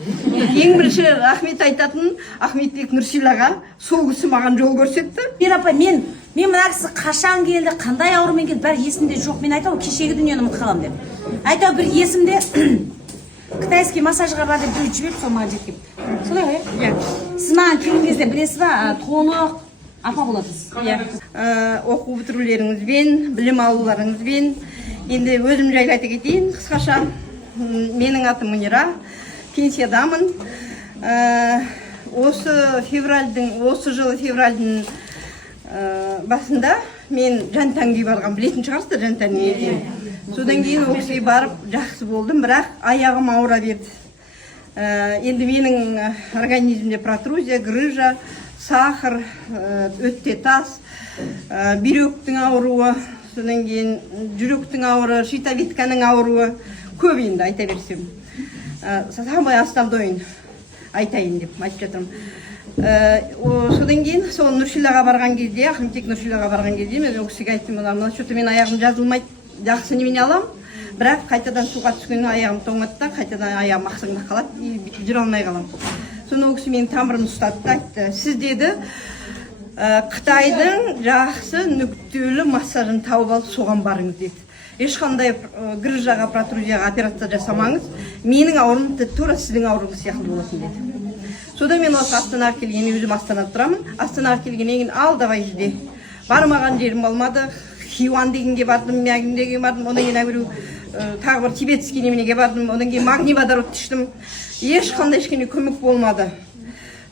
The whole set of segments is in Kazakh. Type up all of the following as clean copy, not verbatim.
Ең бірінші рахмет айтатын Ахметбек Нұрсилаға, сол кісі маған жол көрсетті. Апа, мен мына кісі қашан келді, қандай аурумен келді, бәрі есімде жоқ. Мен айтамын, кешегі дүниені ұмытып қаламын деп. Айтамын, бір есімде қытайский массажға бар деп біреу жіберіп, сол маған жеткізіп. Солай ғой? Иә. Сіз маған келген кезде білесіз ба, толық апа боласыз. Иә. Оқу бітірулеріңізбен, білім алуларыңызбен. Енді өзім жайлы айта кетейін қысқаша. Менің атым Мөнира, пенсиядамын. Осы жылы февральдың басында мен Жантаңге барған, білетін шығарсыздар Жантаңге. Содан кейін ол кісіге барып жақсы болдым, бірақ аяғым ауыра берді. Енді менің организмде протрузия, грыжа, сахар, өтте тас, бүйректің ауруы, содан кейін жүректің ауруы, щитовидканың ауруы көп енді айта берсем. Самый основной айтайын деп айтып жатырмын. Содан кейін сол Нұрсилаға барған кезде, Ахметбек Нұрсилаға барған кезде мен ол кісіге айттым, мына что-то мен аяғым жазылмайды, жақсы немене алам, бірақ қайтадан суға түскен аяғым тоңады да, қайтадан аяғым ақсаңдап қалады, жүре алмай қалам. Соны ол кісі менің тамырымды ұстады да айтты, сіз деді Қытайдың жақсы нүктелі массажын тауып алып соған барыңыз деді. Ешқандай грыжаға, протрузияға операция жасамаңыз, менің ауырым тура сіздің ауырыңыз сияқты болсын деді. Содан мен осы Астанаға келген, өзім Астанада тұрамын. Астанаға келгеннен кейін ал давай жүре. Бармаған жерім болмады. Хиуан дегенге бардым, Мягинге бардым, одан кейін тағы бір тибетский неменеге бардым, одан кейін магниводород іштім. Ешқандай көмек болмады.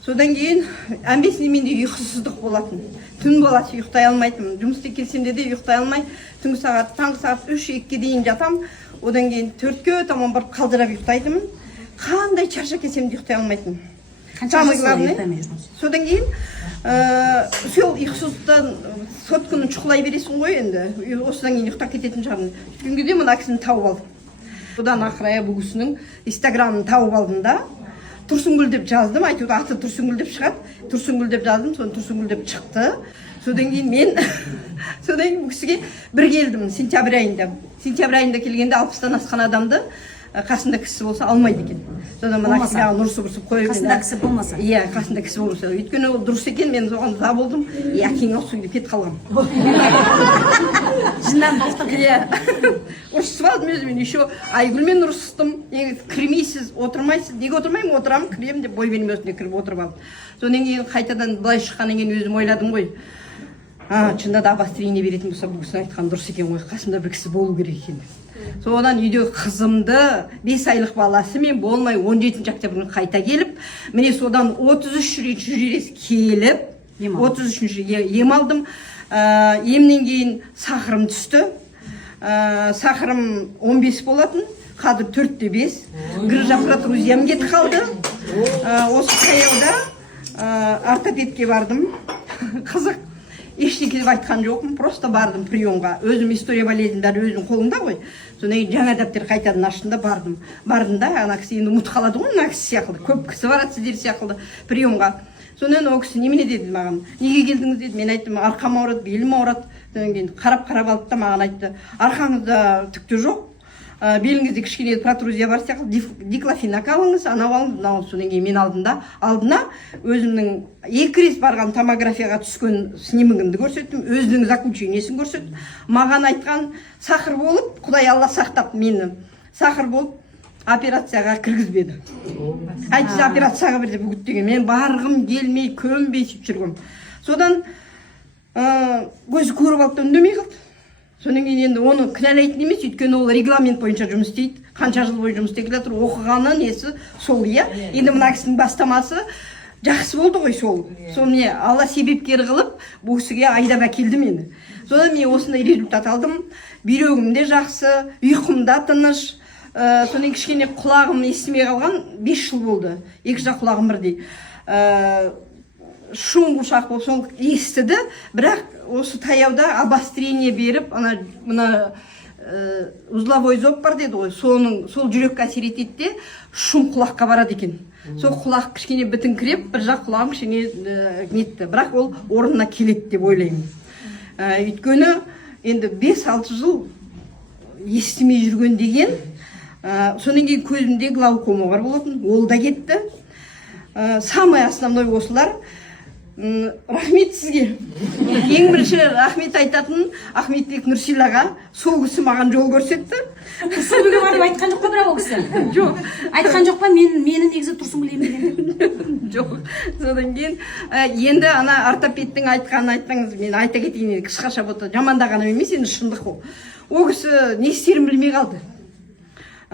Содан кейін әмбесінде менде ұйқысыздық болатын. Түн болады, ұйықтай алмайтын. Жұмысқа келсем де ұйықтай алмай, таңғы сағат 3-2-ге дейін жатам. Одан кейін 4-ке таман барып қалдырап ұйықтайтын. Қандай шаршап келсем де ұйықтай алмайтын. Содан кейін сол ұйқысыздықтан сотканы шұқылай бересің ғой енді. Осыдан кейін ұйықтап кететін шығармын. Сөйткен кезде мына кісіні тауып алдым. Одан ақырая бұл кісінің инстаграмын тауып алдым да. Тұрсынгүл деп жаздым, айтуды аты Тұрсынгүл деп шығады. Тұрсынгүл деп жаздым, соны Тұрсынгүл деп шықты. Содан кейін мен бұл кісіге бір келдім сентябрь айында. Сентябрь айында келгенде 60-тан асқан адамды қасында кісі болса алмайды екен. Содан мына кісіге нұрсы бұрсып қойып. Қасында кісі болмаса? Иә, қасында кісі болмаса. Өйткені ол дұрыс екен, мен соған за болдым. Әкең осы үйде пет қалғам. Жындан боқтық. Иә. Ұрысып алдым өзімен. Еще Айгүлмен ұрысыстым. Кірмейсіз, отырмайсыз. Неге отырмаймын? Отырамын, кірем деп бой бермесіне кіріп отырып алдым. Содан кейін қайтадан былай шыққаннан кейін өзім ойладым ғой. Шында да обострение беретін болса, бұл кісінің айтқан дұрыс екен ғой. Қасымда бір кісі болу керек екен. Содан үйде қызымды 5 айлық баласы мен болмай 17 октябрь қайта келіп, міне содан 33 келіп, 33 ем алдым. Емнен кейін сахарым түсті. Сахарым 15 болатын, қазір 4-5. Грыжа, протрузиям кетіп қалды. Осы таяуда ортопедке бардым. Қызық. Ештеңе деп айтқан жоқпын, просто бардым приемға. Өзім история болезньдері өзім қолымда ғой. Содан кейін жаңа дәптер қайтадан аштым, бардым. Бардым да, ана кісі енді ұмытып қалады ғой, ана кісі сияқты. Көп кісі барады сіздер сияқты приемға. Содан ол кісі немене деді маған? Неге келдіңіз деді. Мен айттым, арқам ауырады, белім ауырады. Содан кейін қарап алды да маған айтты, арқаңызда түкті жоқ. Беліңізде кішкене протрузия бар сияқты, диклофенак алыңыз, анау алыңыз, мынау. Содан кейін мен алдына өзімнің 2 рет барған томографияға түскен снимогымды көрсеттім, өзінің заключениесін көрсеттім. Маған айтқан сахар болып, Құдай Алла сақтап мені, сахар болып операцияға кіргізбеді. Айтты операцияға бір деп үгіттеген. Мен барғым келмей, көнбей сөйтіп жүргем. Содан көзі көріп алды да үндемей қалды. Содан кейін енді оны кінәлайтын емес, өйткені ол регламент бойынша жұмыс істейді. Қанша жыл бойы жұмыс істеп жатыр, оқығаны несі сол, иә. Енді мына кісінің бастамасы жақсы болды ғой сол. Соны міне Алла себепкер қылып, бұл кісіге айдап әкелді мені. Содан мен осындай результат алдым. Бүйрегім де жақсы, ұйқым да тыныш. Содан кішкене құлағым естімей қалған 5 жыл болды. 2 жақ құлағым бірдей. Шум бұшақ болып сол естіді, бірақ осы таяуда обострение беріп, мына узловой зоб бар деді ғой, сол жүрекке әсер етеді де шум құлаққа барады екен. Сол құлақ кішкене бітіңкіреп, бір жақ құлағым кішкене нетті, бірақ ол орнына келеді деп ойлаймын. Өйткені енді 5-6 жыл естімей жүрген деген Содан кейін көзімде глаукома бар болатын, ол да кетті. Самый основной осылар. Рахмет сізге. Ең бірінші рахмет айтатын Ахметбек Нұрсилаға. Сол кісі маған жол көрсетті. Тұрсынбүлге барып айтқан жоқ па бірақ ол кісі? Жоқ. Айтқан жоқ па мені негізі Тұрсынбүл емдеген? Жоқ. Содан кейін енді ана ортопедтің айтқанын айтсаңыз, мен айта кетейін, қысқаша болды. Жамандағаным емес, енді шындық ол. Ол кісі не істерін білмей қалды.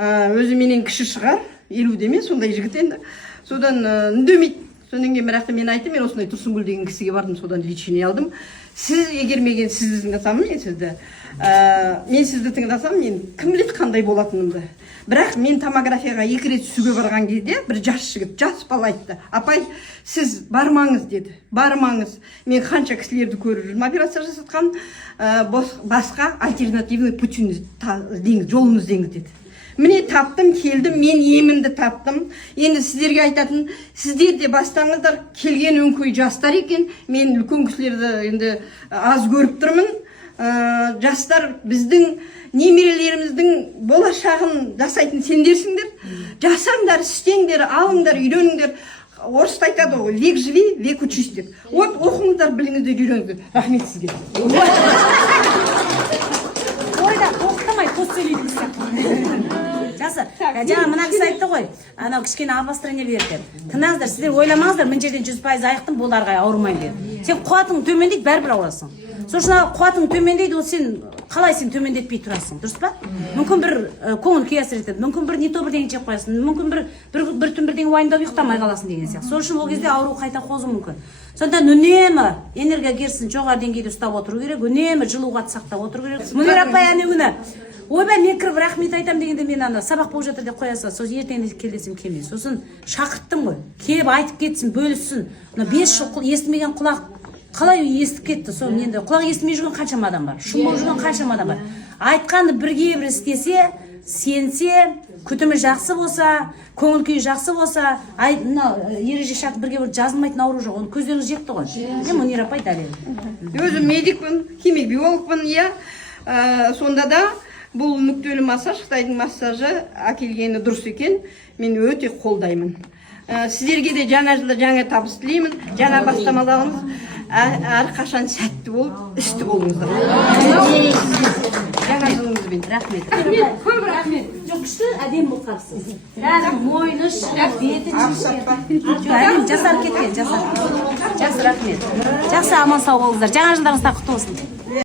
Өзі менен кіші шығар, 50-де ме, сондай жігіт енді. Содан үндемейді. Содан кейін бірақ мен айттым, мен осындай Тұрсынбүл деген кісіге бардым, содан лечение алдым. Сіз егер мен сізді тыңдасам, мен сізді тыңдасам, мен кім біледі қандай болатынымды. Бірақ мен томографияға 2 рет түсуге барған кезде бір жас жігіт, жас бала айтты. Апай, сіз бармаңыз деді. Бармаңыз. Мен қанша кісілерді көріп жүрмін, операция жасатқан, басқа альтернативный путін іздеңіз, жолын іздеңіз деді. Міне таптым, келдім, мен емімді таптым. Енді сіздерге айтатын, сіздер де бастаңыздар, келген өңкөй жастар екен. Мен үлкен кісілерді енді аз көріп тұрмын. Жастар біздің немерелеріміздің болашағын жасайтын сендерсіңдер. Жасаңдар, істеңдер, алыңдар, үйреніңдер. Орыста айтады ғой, век живи, век учись деп. Вот оқыңыздар, біліңіздер, үйреніңіздер. Рахмет сізге. Ойда тоқтамай қос сөйлейтін сияқты. Жақсы. Жаңа мына кісі айтты ғой, анау кішкене обострение берді. Тыңдаңыздар, сіздер ойламаңыздар, мен жерден 100% айықтым, болды ары қарай ауырмаймын деді. Сен қуатың төмендейді, бәрібір ауырасың. Сосын қуатың төмендейді, ол сен қалай сен төмендетпей тұрасың, дұрыс па? Мүмкін бір көңіл күй әсер етеді, мүмкін бір не то бірдеңе жеп қоясың, мүмкін бір түн бірдеңе уайымдап ұйықтамай қаласың деген сияқты. Сол үшін ол кезде ауру қайта қозуы мүмкін. Сондықтан үнемі энергия керісін жоғары деңгейде ұстап отыру керек, үнемі жылуға сақтап отыру керек. Мөнер апай әне күні ойбай мен кіріп рахмет айтам дегенде мен ана сабақ болып жатыр деп қоя салады. Сосын ертең кел десем келмей. Сосын шақырттым ғой. Келіп айтып кетсін, бөліссін. Мына 5 жыл естімеген құлақ қалай естіп кетті? Соны енді құлақ естімей жүрген қаншама адам бар. Шум болып жүрген қаншама адам бар. Айтқанды бірге бір істесе, сенсе, күтімі жақсы болса, көңіл күйі жақсы болса, ереже шарт бірге бір жазылмайтын ауру жоқ. Оны көздеріңіз жетті ғой. Мөнер апай дәлел. Өзім медикпін, химик биологпын, иә. Сонда да бұл нүктелі массаж, Қытайдың массажы әкелгені дұрыс екен. Мен өте қолдаймын. Сіздерге де жаңа жылда жаңа табыс тілеймін. Жаңа бастамаларыңыз әрқашан сәтті болып, істі болыңыздар. Жаңа жылыңызбен. Рахмет. Көп рахмет. Жоқ, күшті әдем болып қалыпсыз. Кәдімгі мойны шығып, беті шығып. Әдем жасарып кеткен, жасарып. Жақсы, рахмет. Жақсы, аман сау болыңыздар. Жаңа жылдарыңыз құтты болсын.